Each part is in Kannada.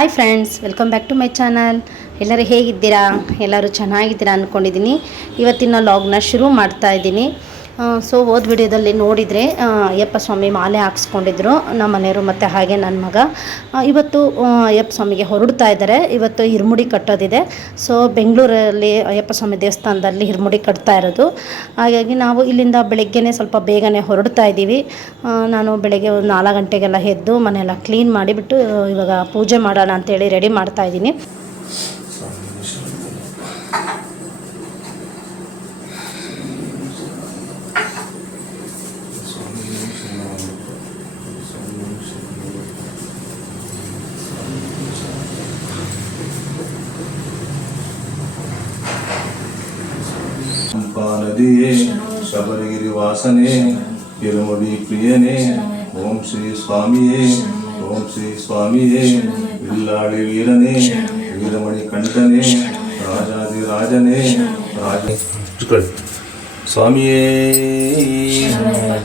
Hi friends, welcome back to my channel. ಎಲ್ಲರೂ ಹೇಗಿದ್ದೀರಾ? ಎಲ್ಲರೂ ಚೆನ್ನಾಗಿದ್ದೀರಾ ಅಂದ್ಕೊಂಡಿದ್ದೀನಿ. ಇವತ್ತಿನ ಲಾಗ್ನ ಶುರು ಮಾಡ್ತಾ ಇದ್ದೀನಿ. ಹೋದ ವಿಡಿಯೋದಲ್ಲಿ ನೋಡಿದರೆ ಅಯ್ಯಪ್ಪ ಸ್ವಾಮಿ ಮಾಲೆ ಹಾಕ್ಸ್ಕೊಂಡಿದ್ರು ನಮ್ಮ ಮನೆಯವರು ಮತ್ತು ಹಾಗೆ ನನ್ನ ಮಗ. ಇವತ್ತು ಅಯ್ಯಪ್ಪ ಸ್ವಾಮಿಗೆ ಹೊರಡ್ತಾ ಇದ್ದಾರೆ. ಇವತ್ತು ಹಿರ್ಮುಡಿ ಕಟ್ಟೋದಿದೆ. ಬೆಂಗಳೂರಲ್ಲಿ ಅಯ್ಯಪ್ಪ ಸ್ವಾಮಿ ದೇವಸ್ಥಾನದಲ್ಲಿ ಹಿರ್ಮುಡಿ ಕಟ್ತಾ ಇರೋದು. ಹಾಗಾಗಿ ನಾವು ಇಲ್ಲಿಂದ ಬೆಳಗ್ಗೆನೇ ಸ್ವಲ್ಪ ಬೇಗನೆ ಹೊರಡ್ತಾ ಇದ್ದೀವಿ. ನಾನು ಬೆಳಗ್ಗೆ ಒಂದು 4 ಗಂಟೆಗೆಲ್ಲ ಎದ್ದು ಮನೆಯೆಲ್ಲ ಕ್ಲೀನ್ ಮಾಡಿಬಿಟ್ಟು ಇವಾಗ ಪೂಜೆ ಮಾಡೋಣ ಅಂತೇಳಿ ರೆಡಿ ಮಾಡ್ತಾ ಇದ್ದೀನಿ. ನದಿಯೇ ಶಬರಿಗಿರಿ ವಾಸನೆ ಹಿರಮುಡಿ ಪ್ರಿಯನೇ ಓಂ ಶ್ರೀ ಸ್ವಾಮಿಯೇ ಓಂ ಶ್ರೀ ಸ್ವಾಮಿಯೇ ವಿಲ್ಲಾಳಿ ವೀರನೇ ವೀರಮಣಿ ಕಂಠನೇ ರಾಜಾದಿರಾಜನೇ ಸ್ವಾಮಿಯೇ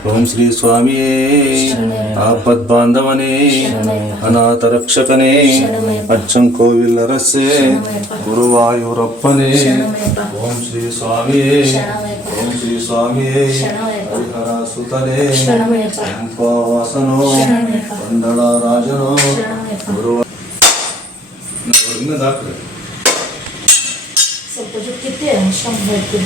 ಓಂ ಶ್ರೀ ಸ್ವಾಮಿಯೇ ಆಪದ್ ಬಾಂಧವನೇ ಅನಾಥ ರಕ್ಷಕನೇ ಅಚ್ಚಂಕೋವಿಲ್ಲರಸೆ ಗುರುವಾಯೂರಪ್ಪನೇ ಓಂ ಶ್ರೀ ಸ್ವಾಮಿಯೇ ಓಂ ಶ್ರೀ ಸ್ವಾಮಿಯೇ ಹರಿಹರ ಸುತನೇ ವಾಸನೋ ಕಂದಳ ರಾಜನೋ ಗುರುವ ಸ್ವಲ್ಪ ಜುಟ್ಟಿತ್ತೆ ಅಷ್ಟೇ.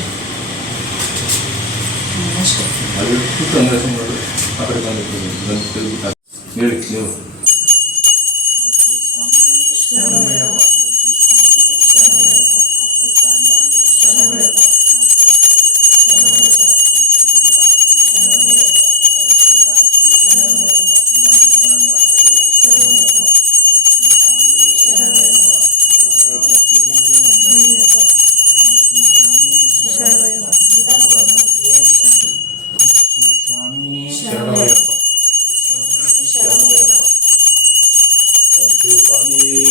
ಹೇಳಿ ನೀವು ಓಂ ಶ್ರೀ ಸ್ವಾಮಿಯೇ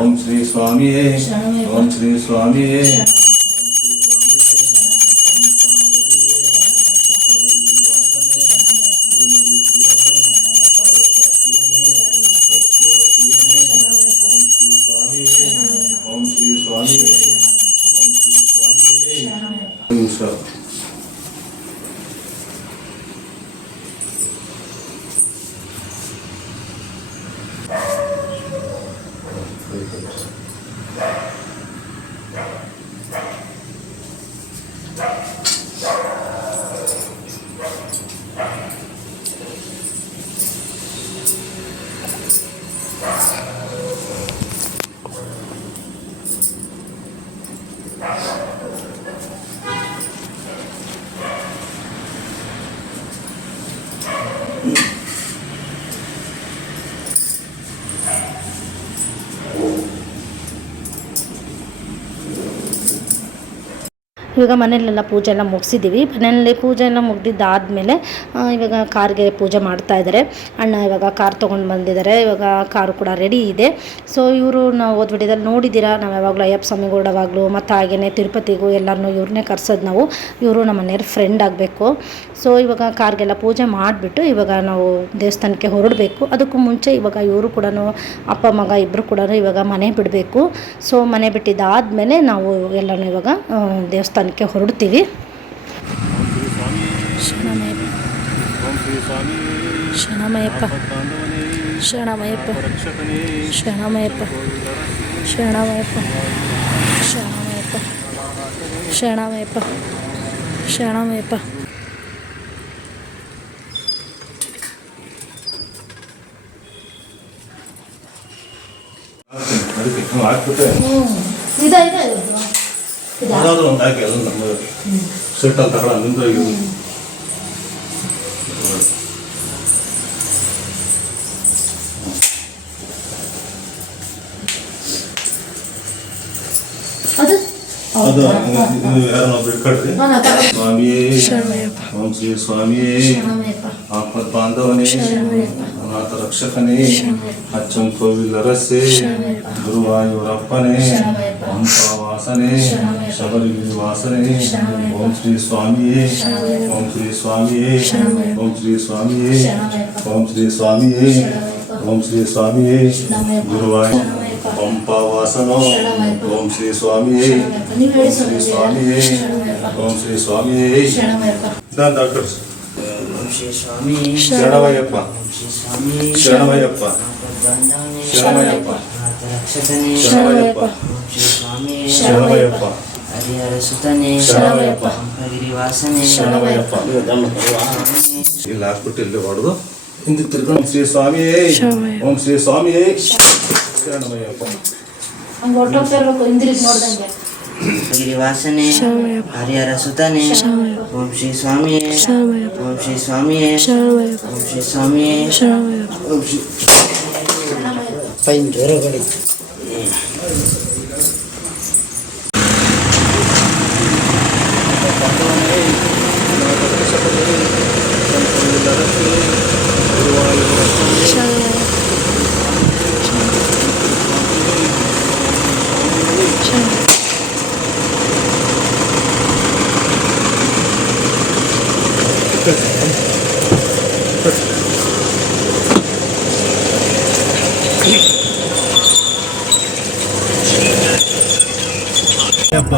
ಓಂ ಶ್ರೀ ಸ್ವಾಮಿಯೇ ಓಂ ಶ್ರೀ ಸ್ವಾಮಿಯೇ ಓಂ ಶ್ರೀ ಸ್ವಾಮಿಯೇ. ಇವಾಗ ಮನೆಯಲ್ಲೆಲ್ಲ ಪೂಜೆ ಎಲ್ಲ ಮುಗಿಸಿದ್ದೀವಿ. ಮನೆಯಲ್ಲಿ ಪೂಜೆ ಎಲ್ಲ ಮುಗ್ದಿದ್ದಾದಮೇಲೆ ಇವಾಗ ಕಾರ್ಗೆ ಪೂಜೆ ಮಾಡ್ತಾ ಇದ್ದಾರೆ. ಅಣ್ಣ ಇವಾಗ ಕಾರ್ ತೊಗೊಂಡು ಬಂದಿದ್ದಾರೆ. ಇವಾಗ ಕಾರು ಕೂಡ ರೆಡಿ ಇದೆ. ಇವರು ನಾವು ಹೋದ ವಿಡಿಯೋದಲ್ಲಿ ನೋಡಿದ್ದೀರಾ, ನಾವು ಯಾವಾಗಲೂ ಅಯ್ಯಪ್ಪ ಸ್ವಾಮಿಗೆ ಓಡೋವಾಗಲೂ ಮತ್ತು ಹಾಗೆಯೇ ತಿರುಪತಿಗೂ ಎಲ್ಲರನ್ನೂ ಇವ್ರನ್ನೇ ಕರ್ಸೋದು ನಾವು. ಇವರು ನಮ್ಮ ಮನೆಯವ್ರ ಫ್ರೆಂಡ್ ಆಗಬೇಕು. ಇವಾಗ ಕಾರ್ಗೆಲ್ಲ ಪೂಜೆ ಮಾಡಿಬಿಟ್ಟು ಇವಾಗ ನಾವು ದೇವಸ್ಥಾನಕ್ಕೆ ಹೊರಡಬೇಕು. ಅದಕ್ಕೂ ಮುಂಚೆ ಇವಾಗ ಇವರು ಕೂಡ ಅಪ್ಪ ಮಗ ಇಬ್ಬರು ಕೂಡ ಇವಾಗ ಮನೆ ಬಿಡಬೇಕು. ಮನೆ ಬಿಟ್ಟಿದ್ದಾದಮೇಲೆ ನಾವು ಎಲ್ಲನೂ ಇವಾಗ ದೇವಸ್ಥಾನಕ್ಕೆ ಹೊರಡ್ತೀವಿ. ಶರಣಮಯ್ಯಪ್ಪ ಶರಣಮಯ್ಯಪ್ಪ ಶರಣಮಯ್ಯಪ್ಪ ಶರಣಮಯ್ಯಪ್ಪ ಶರಣಮಯ್ಯಪ್ಪ ಶರಣಮಯ್ಯಪ್ಪ ಶರಣಮಯ್ಯಪ್ಪ. ಯಾವುದಾದ್ರೂ ಒಂದು ಹಾಕಿ ಅದನ್ನು ನಮ್ಮ ಸೆಟ್ಟಲ್ಲಿ ತಗೊಳ ನಿಂದು ಅದು ಯಾರನ್ನ ಬಿಡ್ಕೊಳ್ರಿ. ಸ್ವಾಮಿಯೇ ಓಂ ಶ್ರೀ ಸ್ವಾಮಿಯೇ ಆಪತ್ ಬಾಂಧವನೇ ಅನಾಥ ರಕ್ಷಕನೇ ಅಚ್ಚಂ ಕೋವಿಲ್ ಅರಸೆ ಗುರುವಾಯೂರಪ್ಪನೇ ವಾಸನೆ ಶಬರಿಗಿರಿ ವಾಸನೆ ಓಂ ಶ್ರೀ ಸ್ವಾಮಿಯೇ ಓಂ ಶ್ರೀ ಸ್ವಾಮಿಯೇ ಓಂ ಶ್ರೀ ಸ್ವಾಮಿಯೇ ಓಂ ಶ್ರೀ ಸ್ವಾಮಿಯೇ ಓಂ ಶ್ರೀ ಸ್ವಾಮಿಯೇ ಗುರುವಾಯೂರ ಪಂಪಾ ವಾಸನೋ ಓಂ ಶ್ರೀ ಸ್ವಾಮಿಯೇ ಓಂ ಶ್ರೀ ಸ್ವಾಮಿಯೇ ಓಂ ಶ್ರೀ ಸ್ವಾಮಿಯೇ ಡಾಕ್ಟರ್ಸ್ ಶರಣವಯ್ಯಪ್ಪ ಶರಣವಯ್ಯಪ್ಪ ಶರಣವಯ್ಯಪ್ಪ ಶರಣವಯ್ಯಪ್ಪ ಶರಣವಯ್ಯಪ್ಪ ಹರಿಹರ ಸುತನೆ ಶರಣವಯ್ಯಪ್ಪ ಗಿರಿವಾಸನೆ ಶರಣವಯ್ಯಪ್ಪ ಇಲ್ಲಿ ಹಾಕ್ಬಿಟ್ಟು ಇಲ್ಲಿ ಹೊಡೆದು ಹಿಂದೆ ತಿರ್ಕೊಂಡು ಶ್ರೀ ಸ್ವಾಮಿಯೇ ಓಂ ಶ್ರೀ ಸ್ವಾಮಿಯೇ ಶರಣಮಯ್ಯಪ್ಪ ಹಂಗೆ ಹೊರಟೋಗ್ತಿರ್ಬೇಕು ಹಿಂದಿರುಗಿ ನೋಡ್ದಂಗೆ. ಗಿರಿವಾಸನೆ ಹರಿಹರ ಸುತನೆ ಓಂ ಶ್ರೀ ಸ್ವಾಮಿಯೇ ಓಂ ಶ್ರೀ ಸ್ವಾಮಿಯೇ ಓಂ ಶ್ರೀ ಸ್ವಾಮಿಯೇ ಓಂ ಶ್ರೀ ಪೈನ್ ಜ್ವರಗಳಿ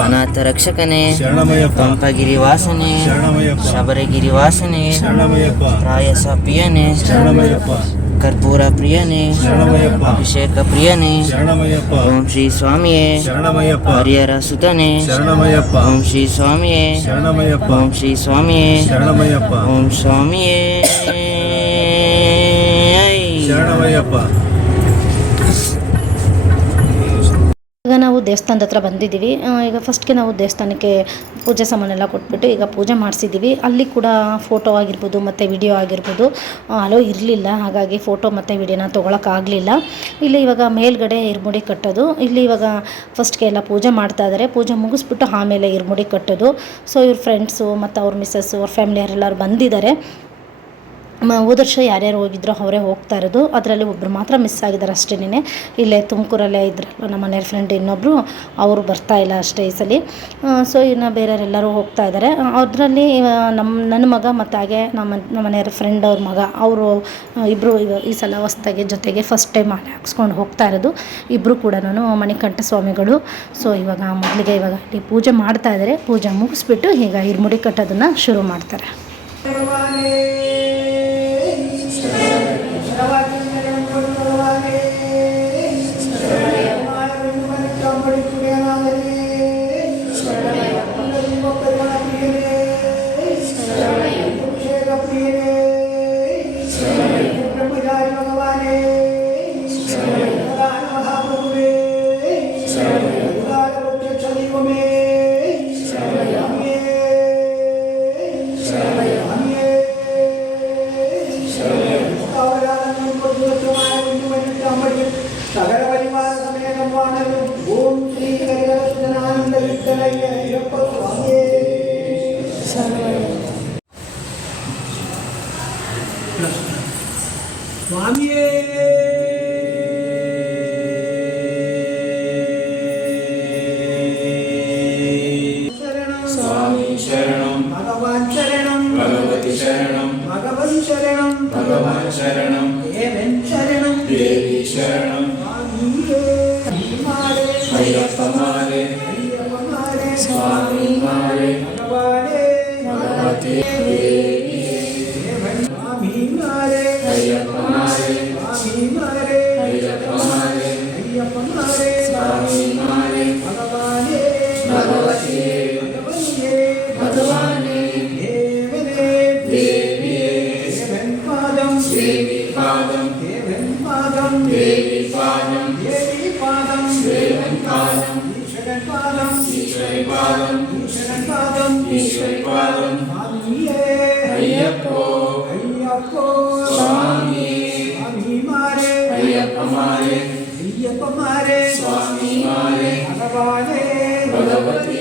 ಅನಾಥ ರಕ್ಷಕನೇ ಶರಣಮಯ್ಯಪ್ಪ ಪಂಪಗಿರಿ ವಾಸನೆ ಶರಣಮಯ್ಯಪ್ಪ ಶಬರಗಿರಿ ವಾಸನೆ ಶರಣಮಯ್ಯಪ್ಪ ಪ್ರಾಯಸ ಪ್ರಿಯನೇ ಶರಣಮಯ್ಯಪ್ಪ ಕರ್ಪೂರ ಪ್ರಿಯನೇ ಶರಣಮಯ್ಯಪ್ಪ ಅಭಿಷೇಕ ಪ್ರಿಯನೇ ಶರಣಮಯ್ಯಪ್ಪ ಓಂ ಶ್ರೀ ಸ್ವಾಮಿಯೇ ಶರಣಮಯ್ಯಪ್ಪ ಹರಿಹರ ಸುತನೆ ಶರಣಮಯ್ಯಪ್ಪ ಓಂ ಶ್ರೀ ಸ್ವಾಮಿಯೇ ಶರಣಮಯ್ಯಪ್ಪ ಓಂ ಶ್ರೀ ಸ್ವಾಮಿಯೇ ಶರಣಮಯ್ಯಪ್ಪ ಓಂ ಸ್ವಾಮಿಯೇ ಶರಣಮಯ್ಯಪ್ಪ. ಈಗ ನಾವು ದೇವಸ್ಥಾನದ ಹತ್ರ ಬಂದಿದ್ದೀವಿ. ಈಗ ಫಸ್ಟ್ಗೆ ನಾವು ದೇವಸ್ಥಾನಕ್ಕೆ ಪೂಜೆ ಸಾಮಾನೆಲ್ಲ ಕೊಟ್ಬಿಟ್ಟು ಈಗ ಪೂಜೆ ಮಾಡಿಸಿದ್ದೀವಿ. ಅಲ್ಲಿ ಕೂಡ ಫೋಟೋ ಆಗಿರ್ಬೋದು ಮತ್ತು ವಿಡಿಯೋ ಆಗಿರ್ಬೋದು ಅಲೋ ಇರಲಿಲ್ಲ, ಹಾಗಾಗಿ ಫೋಟೋ ಮತ್ತು ವಿಡಿಯೋನ ತೊಗೊಳಕ್ಕಾಗಲಿಲ್ಲ. ಇಲ್ಲಿ ಇವಾಗ ಮೇಲ್ಗಡೆ ಇರ್ಮುಡಿ ಕಟ್ಟೋದು. ಇಲ್ಲಿ ಇವಾಗ ಫಸ್ಟ್ಗೆ ಎಲ್ಲ ಪೂಜೆ ಮಾಡ್ತಾ ಇದ್ದಾರೆ. ಪೂಜೆ ಮುಗಿಸ್ಬಿಟ್ಟು ಆಮೇಲೆ ಇರ್ಮುಡಿ ಕಟ್ಟೋದು. ಸೊ ಇವ್ರ ಫ್ರೆಂಡ್ಸು ಮತ್ತು ಅವ್ರ ಮಿಸ್ಸಸ್ಸು ಅವ್ರ ಫ್ಯಾಮಿಲಿಯವರೆಲ್ಲರೂ ಬಂದಿದ್ದಾರೆ. ಹೋದ ವರ್ಷ ಯಾರ್ಯಾರು ಹೋಗಿದ್ರೋ ಅವರೇ ಹೋಗ್ತಾ ಇರೋದು. ಅದರಲ್ಲಿ ಒಬ್ಬರು ಮಾತ್ರ ಮಿಸ್ ಆಗಿದ್ದಾರೆ ಅಷ್ಟೇನೆ. ಇಲ್ಲೇ ತುಮಕೂರಲ್ಲೇ ಇದ್ರಲ್ಲ ನಮ್ಮ ಮನೆಯ ಫ್ರೆಂಡ್ ಇನ್ನೊಬ್ಬರು, ಅವರು ಬರ್ತಾ ಇಲ್ಲ ಅಷ್ಟೇ ಈ ಸಲ. ಸೊ ಇನ್ನು ಬೇರೆಯವರೆಲ್ಲರೂ ಹೋಗ್ತಾ ಇದ್ದಾರೆ. ಅದರಲ್ಲಿ ನನ್ನ ಮಗ ಮತ್ತು ಹಾಗೆ ನಮ್ಮ ಮನೆಯವ್ರ ಫ್ರೆಂಡ್ ಅವ್ರ ಮಗ, ಅವರು ಇಬ್ಬರು ಈ ಸಲ ಹೊಸ್ದಾಗಿ ಜೊತೆಗೆ ಫಸ್ಟ್ ಟೈಮ್ ಮಾಲೆ ಹಾಕ್ಸ್ಕೊಂಡು ಹೋಗ್ತಾ ಇರೋದು. ಇಬ್ಬರು ಕೂಡ ಮಣಿಕಂಠ ಸ್ವಾಮಿಗಳು. ಸೊ ಇವಾಗ ಮೊದಲಿಗೆ ಇವಾಗ ಇಲ್ಲಿ ಪೂಜೆ ಮಾಡ್ತಾ ಇದ್ದಾರೆ. ಪೂಜೆ ಮುಗಿಸ್ಬಿಟ್ಟು ಈಗ ಇರ್ಮುಡಿ ಕಟ್ಟೋದನ್ನು ಶುರು ಮಾಡ್ತಾರೆ. ಸ್ವಾಮಿಯೇ ಶರಣಂ ಸ್ವಾಮಿ ಶರಣಂ ಭಗವಾನ್ ಶರಣಂ ಭಗವತಿ ಶರಣಂ ಭಗವನ್ ಶರಣಂ ಭಗವಾನ್ ಶರಣಂ ದೇವನ್ ಶರಣಂ ದೇವಿ ಶರಣಂ ಅಯ್ಯಪ್ಪ ಮಾರೆ ಅಯ್ಯಪ್ಪ ಮಾರೆ ಸ್ವಾಮಿ ಮಾರೆ ಭಗವಾನೇ ಭಗವತಿ ದೇವಿ ದೇವನ್ ಸ್ವಾಮಿ ಮಾರೆ ಅಯ್ಯಪ್ಪ ಮಾರೆ ಸ್ವಾಮಿ ಮಾರೆ ಅಯ್ಯಪ್ಪ ಮಾರೆ ಅಯ್ಯಪ್ಪ ಮಾರೆ ಸ್ವಾಮಿ ಮಾರೆ ಭಗವಾನೇ ಭಗವತಿ ಭಗವಾನೇ ದೇವನೇ ದೇವಿಯೇ ದೇವನ್ ಪಾದಂ ದೇವಿ ಪಾದಂ ದೇವನ್ ಪಾದಂ ದೇವಿ ಪಾದಂ ದೇವಿ ಪಾದಂ ದೇವನ್ ಪಾದಂ ಈಶ್ವರನ್ ಪಾದಂ ಈಶ್ವರಿ ಪಾದಂ ಈಶ್ವರನ್ ಪಾದಂ ಈಶ್ವರಿ ಪಾದಂ ಸ್ವಾಮಿಯೇ ಅಯ್ಯಪ್ಪೋ ಅಯ್ಯಪ್ಪೋ ಸ್ವಾಮಿ ಸ್ವಾಮಿ ಮಾರೆ ಅಯ್ಯಪ್ಪ ಮಾರೆ ಅಯ್ಯಪ್ಪ ಮಾರೆ ಸ್ವಾಮಿ ಮಾರೆ ಭಗವಾನೇ ಭಗವತಿ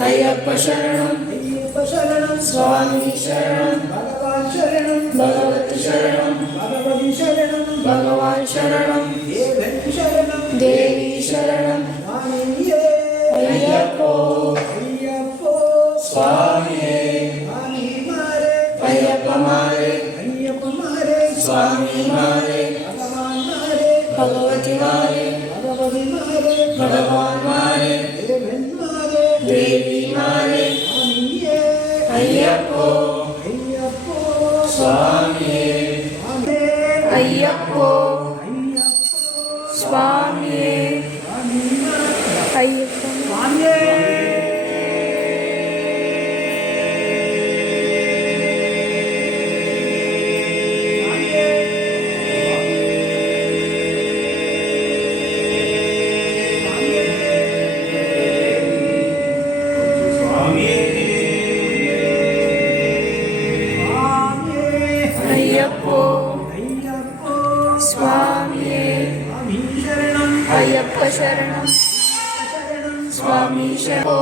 ಅಯ್ಯಪ್ಪ ಶರಣಂ ಅಯ್ಯಪ್ಪ ಶರಣಂ ಸ್ವಾಮಿ ಶರಣಂ ಭಗವಾನ್ ಶರಣಂ ಭಗವತಿ ಶರಣಂ ಭಗವತಿ ಶರಣಂ ಭಗವಾನ್ ಶರಣಂ ದೇವನ್ ಶರಣಂ ದೇವಿ ಶರಣಂ ಸ್ವಾಮಿಯೇ ಅಯ್ಯಪ್ಪೋ ಅಯ್ಯಪ್ಪೋ ಸ್ವಾಮಿಯೇ ಸ್ವಾಮಿ ಮಾರೆ ಅಯ್ಯಪ್ಪ ಮಾರೆ ಅಯ್ಯಪ್ಪ ಮಾರೆ ಸ್ವಾಮಿ ಮಾರೆ ಭಗವಾನ್ ಮಾರೆ ಭಗವತಿ ಮಾರೆ ಭಗವತಿ ಮಾರೆ ಭಗವಾನ್ ಮಾರೆ ದೇವನ್ ಮಾರೆ ದೇವಿ ಮಾರೆ ಸ್ವಾಮಿಯೇ ಅಯ್ಯಪ್ಪೋ ಅಯ್ಯಪ್ಪೋ ಸ್ವಾಮಿಯೇ ಅಯ್ಯಪ್ಪೋ ಸ್ವಾಮಿಯೇ ಅಯ್ಯಪ್ಪ ಅಯ್ಯಪ್ಪೋ ಸ್ವಾಮಿಯೇ ಅಯ್ಯಪ್ಪ ಶರಣಂ ಸ್ವಾಮಿ ಶರಣೋ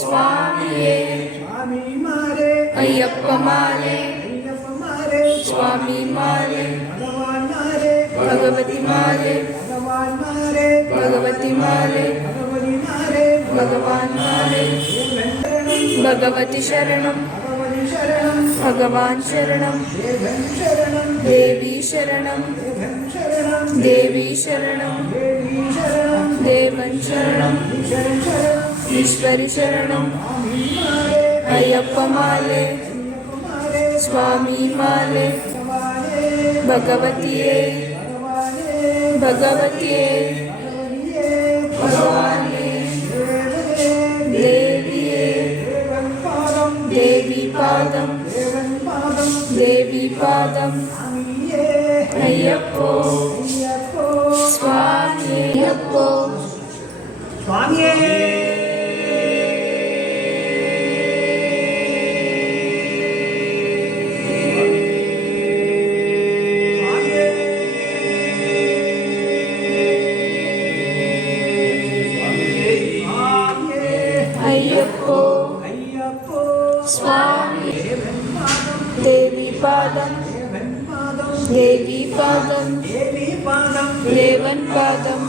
ಸ್ವಾಮಿಯೇ ಅಯ್ಯಪ್ಪ ಮಾಲೆ ಸ್ವಾಮಿ ಮಾಲೆ ಭಗವತಿ ಮಾಲೆ ಭಗವತಿ ಮಾಲೆ ಭಗವಾನ್ ಮಾಲೆ ಭಗವತಿ ಶರಣಂ ಭಗವಾನ್ ಶರಣಂ ದೇವಿ ಶರಣಂ ದೇವಿ ಶರಣಂ ದೇವನ್ ಶರಣಂ ಈಶ್ವರಿ ಶರಣಂ ಅಯ್ಯಪ್ಪ ಮಾಲೆ ಸ್ವಾಮಿ ಮಾಲೆ ಭಗವತಿಯೇ ಭಗವತಿಯೇ ಭಗವಾನೇ ದೇವಿಯೇ ದೇವಿ ಪಾದಂ ದೇವಿ ಪಾದಂ ಅಯ್ಯಪ್ಪೋ ಸ್ವಾಮಿ ಅಯ್ಯಪ್ಪೋ ಸ್ವಾಮಿಯೇ ಅಯ್ಯಪ್ಪೋ ಸ್ವಾಮಿ ದೇವಿ ಪಾದಂ ದೇವಿ ಪಾದಂ ದೇವನ್ ಪಾದಂ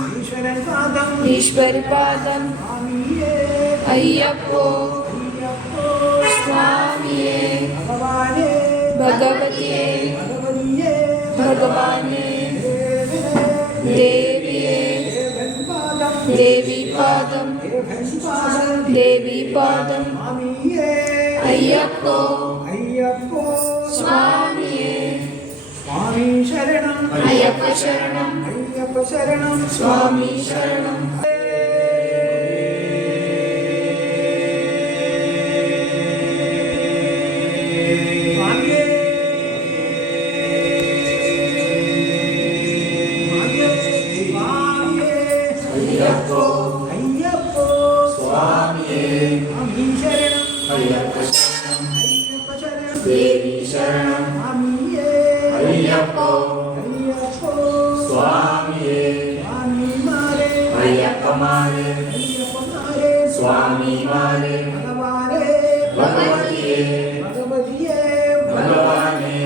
ಈಶ್ವರಿ ಪಾದಂ ಅಯ್ಯಪ್ಪೋ ಸ್ವಾಮಿಯೇ ಭಗವತಿಯೇ ಭಗವಾನೇ ದೇವಿಯೇ ದೇವಿ ಪಾದಂ ದೇವಿ ಪಾದಂ ಅಯ್ಯಪ್ಪೋ ಸ್ವಾಮಿಯೇ ಸ್ವಾಮಿ ಶರಣಂ ಅಯ್ಯಪ್ಪ ಶರಣಂ ಅಯ್ಯಪ್ಪ ಶರಣಂ ಸ್ವಾಮಿ ಶರಣಂ ಅಯ್ಯಪ್ಪೋ ಅಯ್ಯಪ್ಪೋ ಸ್ವಾಮಿಯೇ ಸ್ವಾಮಿ ಶರಣಂ ಅಯ್ಯಪ್ಪ ಶರಣಂ ಅಯ್ಯಪ್ಪ ಶರಣಂ ದೇವಿ ಶರಣಂ ಸ್ವಾಮಿಯೇ ಅಯ್ಯಪ್ಪೋ ಅಯ್ಯಪ್ಪೋ ಸ್ವಾಮಿಯೇ ಸ್ವಾಮಿ ಮಾರೆ ಅಯ್ಯಪ್ಪ ಮಾರೆ ಅಯ್ಯಪ್ಪ ಮಾರೆ ಸ್ವಾಮಿ ಮಾರೆ ಭಗವಾನೇ ಭಗವತಿಯೇ ಭಗವತಿಯೇ ಭಗವಾನೇ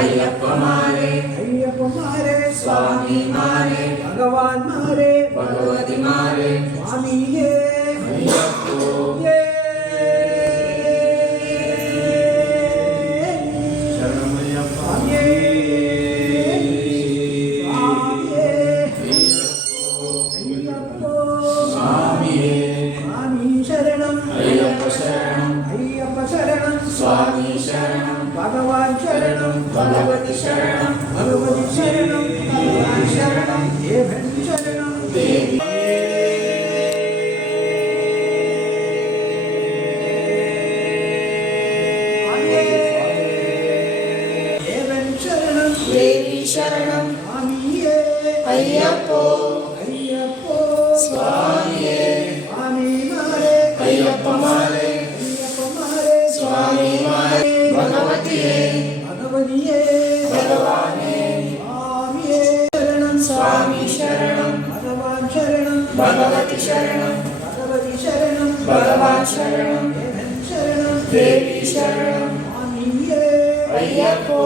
ಅಯ್ಯಪ್ಪ ಮಾರೆ ಅಯ್ಯಪ್ಪ ಮಾರೆ ಸ್ವಾಮಿ ಮಾರೆ ಭಗವಾನ್ ಮಾರೆ ಭಗವತಿ ಮಾರೆ ಸ್ವಾಮಿಯೇ ಅಯ್ಯಪ್ಪೋ ಸ್ವಾಮಿಯೇ ಶರಣಂ ಅಯ್ಯಪ್ಪ ಶರಣಂ ಅಯ್ಯಪ್ಪ ಶರಣಂ ಸ್ವಾಮಿ ಶರಣಂ ಭಗವಾನ್ ಶರಣಂ ಭಗವತಿ ಶರಣಂ ಭಗವತಿ ಶರಣಂ ಭಗವಾನ್ ಶರಣಂ ದೇವನ್ ಶರಣಂ ದೇವಿ ದೇವನ್ ಶರಣಂ ದೇವಿ ಶರಣಂ ಸ್ವಾಮಿಯೇ ಅಯ್ಯಪ್ಪೋ ಅಯ್ಯಪ್ಪೋ ಸ್ವಾಮಿಯೇ ಸ್ವಾಮಿ ಮಾರೆ ಅಯ್ಯಪ್ಪ ಮಾರೆ ಅಯ್ಯಪ್ಪ ಮಾರೆ ಸ್ವಾಮಿ ಮಾರೆ ಭಗವತಿಯೇ ಭಗವತಿಯೇ ಭಗವಾನೇ ಸ್ವಾಮಿಯೇ ಶರಣಂ ಸ್ವಾಮಿ ಶರಣಂ ಭಗವಾನ್ ಶರಣಂ ಭಗವತಿ ಶರಣಂ भगवती शरणं भगवान् शरणं शरणं देवी शरणं स्वामिये अय्यप्पो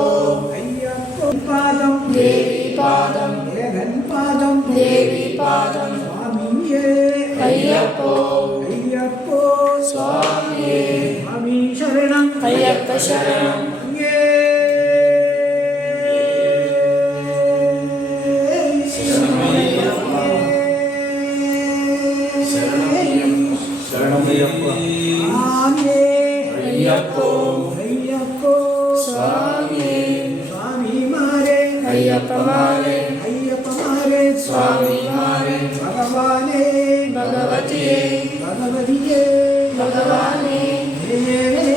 अय्यप्पो पादं देवी पादं जगन्पादं देवी पादं स्वामिये अय्यप्पो अय्यप्पो स्वामिये स्वामी शरणं अय्यप्प शरणं अय्यप्पो स्वामिये स्वामी मारे अय्यप्प मारे अय्यप्प मारे स्वामी मारे भगवाने भगवतिये भगवतिये भगवाने देविये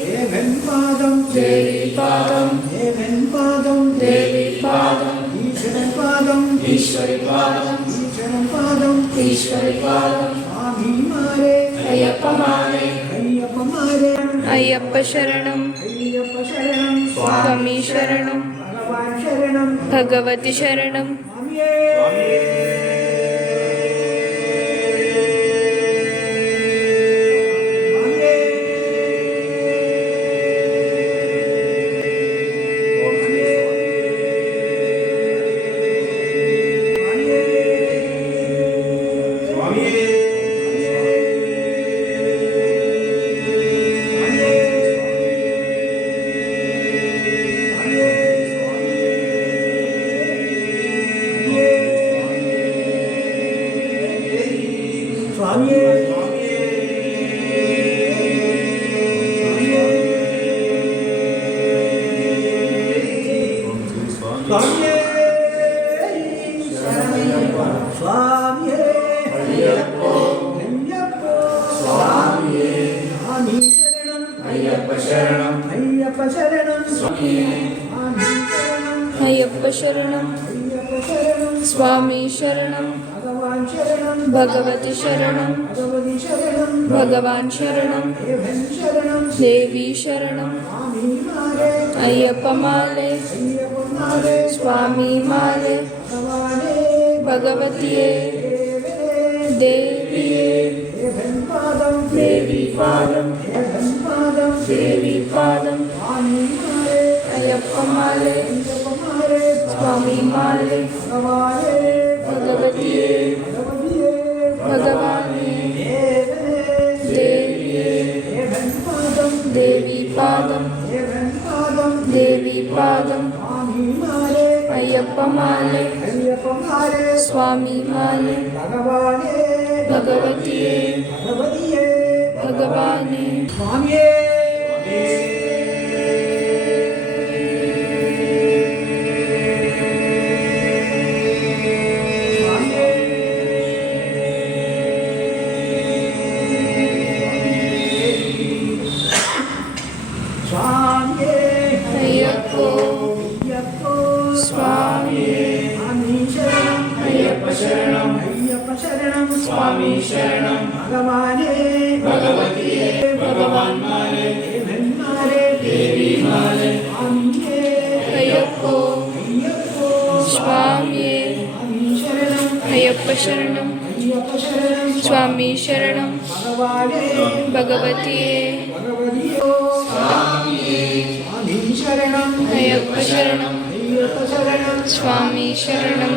देवन्पादं देवी पादं देवन्पादं देवी पादं ईश्वरपादं ईश्वरी पादं ईश्वरपादं ईश्वरी पादं स्वामी मारे अय्यप्प मारे अय्यप्प मारे अय्यप्प शरणं अय्यप्प शरणं स्वामी शरणं भगवान् शरणं भगवती शरणं अय्यप्प शरणं स्वामी शरणं भगवान् शरणं भगवती शरणं भगवती शरणं भगवान् शरणं देवन् शरणं देवी शरणं स्वामी मारे अय्यप्प माले अय्यप्प मारे स्वामी माले भगवाने भगवतिये देविये देवन्पादं देवी पादं देवन्पादं देवी पादं स्वामी मारे अय्यप्प माले अय्यप्प मारे स्वामी माले भगवाने भगवतिये भगवतिये भगवाने देविये देविये देवन्पादं देवी पादं देवन्पादं देवी पादं स्वामी मारे अय्यप्प माले अय्यप्प मारे स्वामी माले भगवाने भगवतिये भगवतिये भगवाने स्वामिये अय्यप्पो स्वामी शरणं भगवाने भगवतिये भगवान् मारे देवी मारे स्वामिये अय्यप्पो स्वामिये अय्यप्प शरणं स्वामी शरणं भगवाने भगवतिये भगवतिये स्वामी शरणं अय्यप्प शरणं अय्यप्प शरणं स्वामी शरणं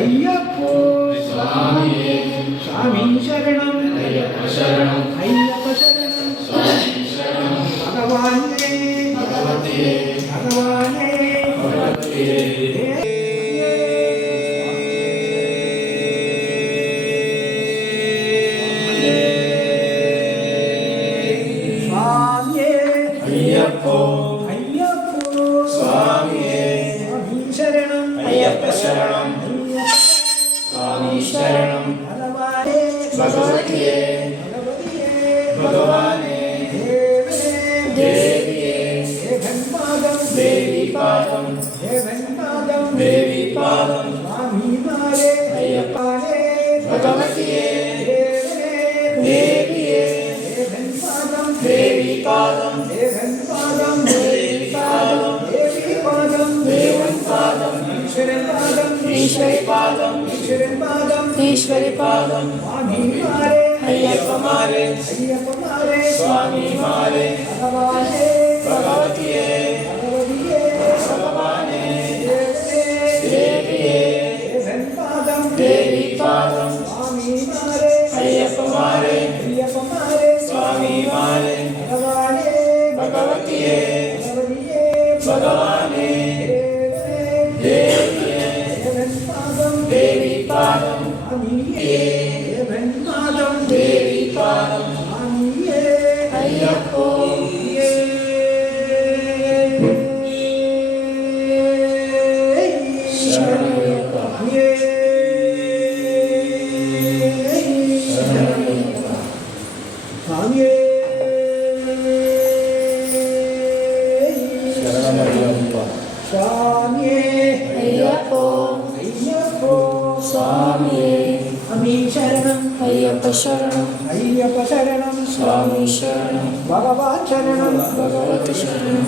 अय्यप्पो स्वामी शरणं अय्यप्प शरणं भगवाने भगवाने स्वामिये अय्यप्पो स्वामिये स्वामी शरणं अय्यप्प शरणं स्वामी शरणं भगवाने भगवतिये भगवाने देविये देवन्पादं देवी पादं स्वामी मारे अय्यप्पाने भगवतिये ఈశ్వరిపాదం ఈశ్వరపాదం ఈశ్వరిపాదం స్వామి మారే అయ్యప్ప మారే అయ్యప్ప మారే స్వామి మారే భగవానే భగవతియే భగవతియే భగవానే దేవియే దేవియే పాదం దేవి పాదం స్వామి మారే అయ్యప్ప మారే అయ్యప్ప మారే స్వామి మారే భగవానే భగవతియే భగవతియే భగవానే దేవియే పాదం దేవి పాదం స్వామియే పాదం దేవి పాదం స్వామియే అయ్యప్పో అయ్యప్పో స్వామియే శరణం అయ్యప్ప శరణం అయ్యప్ప శరణం స్వామి శరణం భగవాన్ శరణం భగవతి శరణం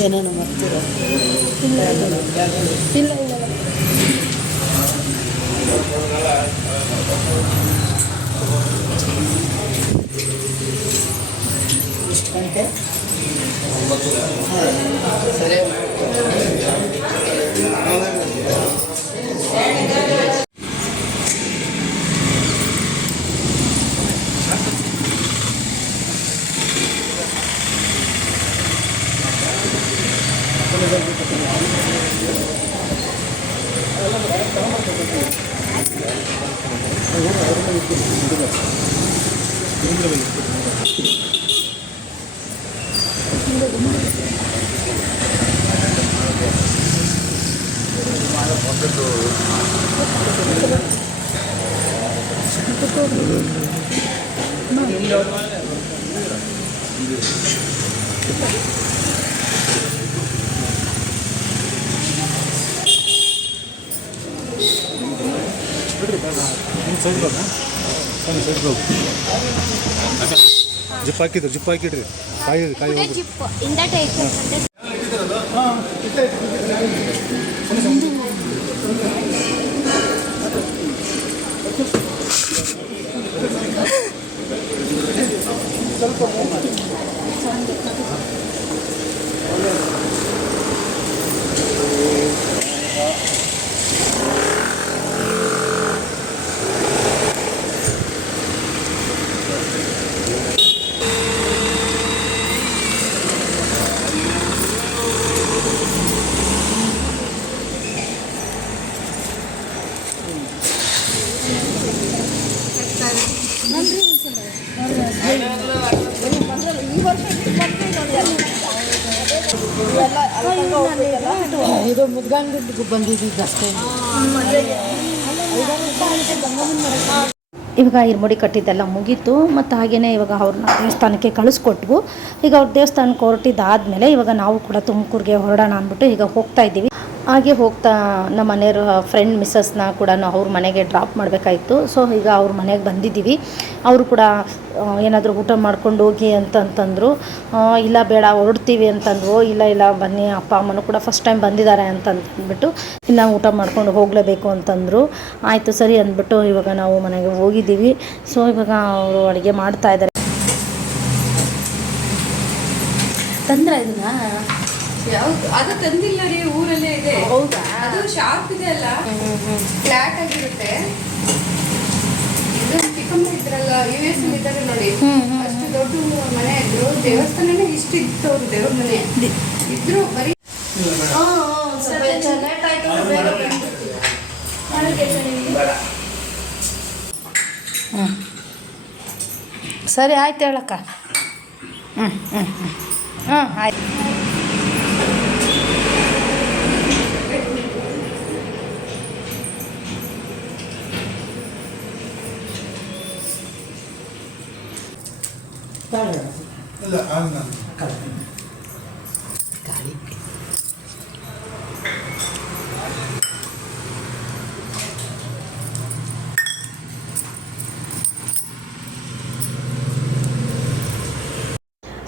ಏನೇನು ಮಾಡ್ತೀರಾ? ಇಲ್ಲ ಇಲ್ಲ ಎಷ್ಟು ಗಂಟೆ? ಜಿಪ್ ಹಾಕಿಡ್ರಿ ಕಾಯಿ ಜಿಪ್ ಇಂದ ಟೈಪ್ ಇದು ಮುದ್ಗಂಡು ಬಂದಿದ್ದು ಅಷ್ಟೇ. ಇವಾಗ ಇರ್ಮುಡಿ ಕಟ್ಟಿದ್ದೆಲ್ಲ ಮುಗೀತು. ಮತ್ತು ಹಾಗೆಯೇ ಇವಾಗ ಅವ್ರನ್ನ ದೇವಸ್ಥಾನಕ್ಕೆ ಕಳಿಸ್ಕೊಟ್ವು. ಈಗ ಅವ್ರ ದೇವಸ್ಥಾನಕ್ಕೆ ಹೊರಟಿದ್ದಾದಮೇಲೆ ಇವಾಗ ನಾವು ಕೂಡ ತುಮಕೂರಿಗೆ ಹೊರಡೋಣ ಅಂದ್ಬಿಟ್ಟು ಈಗ ಹೋಗ್ತಾ ಇದ್ದೀವಿ. ಹಾಗೆ ಹೋಗ್ತಾ ನಮ್ಮ ಮನೆಯವ್ರ ಫ್ರೆಂಡ್ ಮಿಸ್ಸಸ್ನ ಕೂಡ ಅವ್ರ ಮನೆಗೆ ಡ್ರಾಪ್ ಮಾಡಬೇಕಾಯಿತು. ಸೊ ಈಗ ಅವ್ರ ಮನೆಗೆ ಬಂದಿದ್ದೀವಿ. ಅವರು ಕೂಡ ಏನಾದರೂ ಊಟ ಮಾಡ್ಕೊಂಡು ಹೋಗಿ ಅಂತಂತಂದರು. ಇಲ್ಲ ಬೇಡ ಹೊರಡ್ತೀವಿ ಅಂತಂದ್ರು. ಇಲ್ಲ ಬನ್ನಿ, ಅಪ್ಪ ಅಮ್ಮನೂ ಕೂಡ ಫಸ್ಟ್ ಟೈಮ್ ಬಂದಿದ್ದಾರೆ ಅಂತಂದ್ಬಿಟ್ಟು ಇಲ್ಲ ಊಟ ಮಾಡ್ಕೊಂಡು ಹೋಗಲೇಬೇಕು ಅಂತಂದರು. ಆಯಿತು ಸರಿ ಅಂದ್ಬಿಟ್ಟು ಇವಾಗ ನಾವು ಮನೆಗೆ ಹೋಗಿದ್ದೀವಿ. ಸೊ ಇವಾಗ ಅವರು ಅಡುಗೆ ಮಾಡ್ತಾಯಿದ್ದಾರೆ. ತಂದ್ರೆ ಇದನ್ನ ಯಾವ್ದು ಅದು ತಂದಿಲ್ಲ ರೀ, ಊರಲ್ಲೇ ಇದೆ. ಹೌದಾ? ಅದು ಶಾರ್ಪ್ ಇದೆ ಅಲ್ಲ, ಫ್ಲಾಟ್ ಆಗಿರುತ್ತೆ. ಇದು ಚಿಕ್ಕಮ್ಮ ಇದ್ರಲ್ಲ, US ಅಲ್ಲಿ ಇದ್ದಾರೆ ನೋಡಿ, ಅಷ್ಟು ದೊಡ್ಡ ಮನೆ ಇದ್ರು. ದೇವಸ್ಥಾನನೇ ಇಷ್ಟು ಇತ್ತು ಅವ್ರು, ದೇವ್ರ ಮನೆ ಇದ್ರು. ಬರೀ ಸರಿ ಆಯ್ತು ಹೇಳಕ್ಕ. ಆಯ್ತು.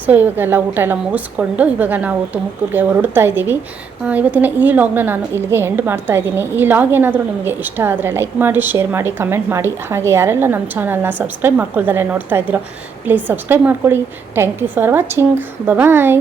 ಸೊ ಇವಾಗೆಲ್ಲ ಊಟ ಎಲ್ಲ ಮುಗಿಸ್ಕೊಂಡು ಇವಾಗ ನಾವು ತುಮಕೂರಿಗೆ ಹೊರಡ್ತಾ ಇದ್ದೀವಿ. ಇವತ್ತಿನ ಈ ಲಾಗ್ನ ನಾನು ಇಲ್ಲಿಗೆ ಎಂಡ್ ಮಾಡ್ತಾ ಇದ್ದೀನಿ. ಈ ಲಾಗ್ ಏನಾದರೂ ನಿಮಗೆ ಇಷ್ಟ ಆದರೆ ಲೈಕ್ ಮಾಡಿ, ಶೇರ್ ಮಾಡಿ, ಕಮೆಂಟ್ ಮಾಡಿ. ಹಾಗೆ ಯಾರೆಲ್ಲ ನಮ್ಮ ಚಾನಲ್ನ ಸಬ್ಸ್ಕ್ರೈಬ್ ಮಾಡ್ಕೊಳ್ದಲ್ಲೇ ನೋಡ್ತಾ ಇದ್ದೀರೋ ಪ್ಲೀಸ್ ಸಬ್ಸ್ಕ್ರೈಬ್ ಮಾಡ್ಕೊಳ್ಳಿ. Thank you for watching. Bye.